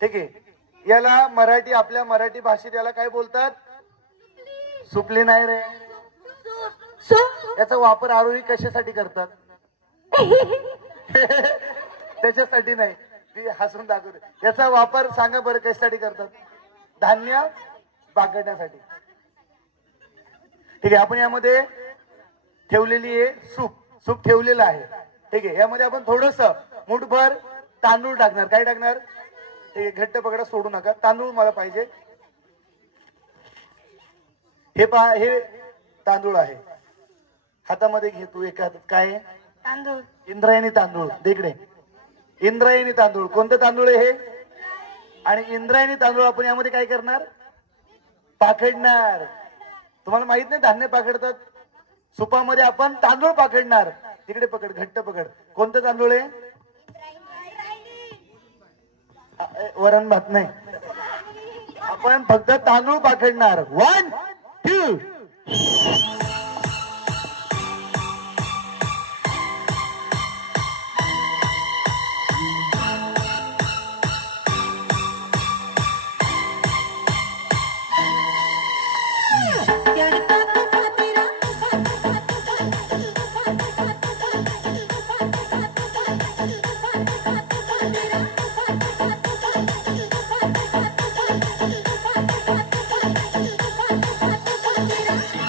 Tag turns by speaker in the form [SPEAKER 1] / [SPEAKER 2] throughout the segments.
[SPEAKER 1] ठीक आहे. याला मराठी आपल्या मराठी भाषेत याला काय बोलतात? सुपली नाही रे. याचा वापर आरोही कशासाठी करतात? त्याच्यासाठी नाही. ती हसून दाखवते. याचा वापर सांगा बरं कशासाठी करतात? धान्य बागडण्यासाठी. ठीक आहे आपण यामध्ये ठेवलेली आहे सूप. सूप ठेवलेलं आहे. ठीक आहे यामध्ये आपण थोडस मुठभर तांदूळ टाकणार. काय टाकणार? आहे घट्ट पकडा सोडू नका. तांदूळ मला पाहिजे. हे पहा हे तांदूळ आहे. हातामध्ये घे तू एका हातात. काय?
[SPEAKER 2] तांदूळ.
[SPEAKER 1] इंद्रायणी तांदूळ. तिकडे इंद्रायणी तांदूळ. कोणतं तांदूळ आहे हे? आणि इंद्रायणी तांदूळ आपण यामध्ये काय करणार? पाखडणार. तुम्हाला माहीत नाही धान्य पाखडतात. सुपामध्ये आपण तांदूळ पाखडणार. तिकडे पकड घट्ट पकड. कोणतं तांदूळ आहे? वरण भात नाही. आपण फक्त तांदूळ पाकडणार one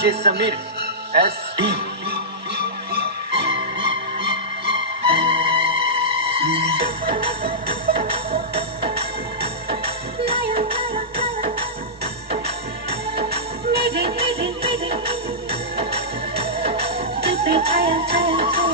[SPEAKER 3] DJ Sameer S D प्यार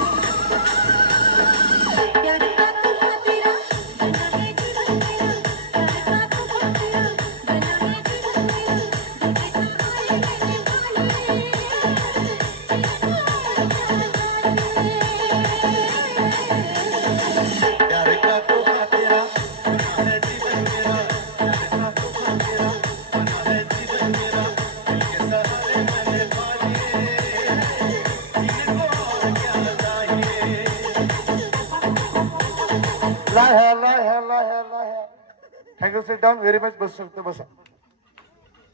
[SPEAKER 1] लाह्या लाह्या लाह्या लाह्या thank you sit down very much बसू शकतो बसा.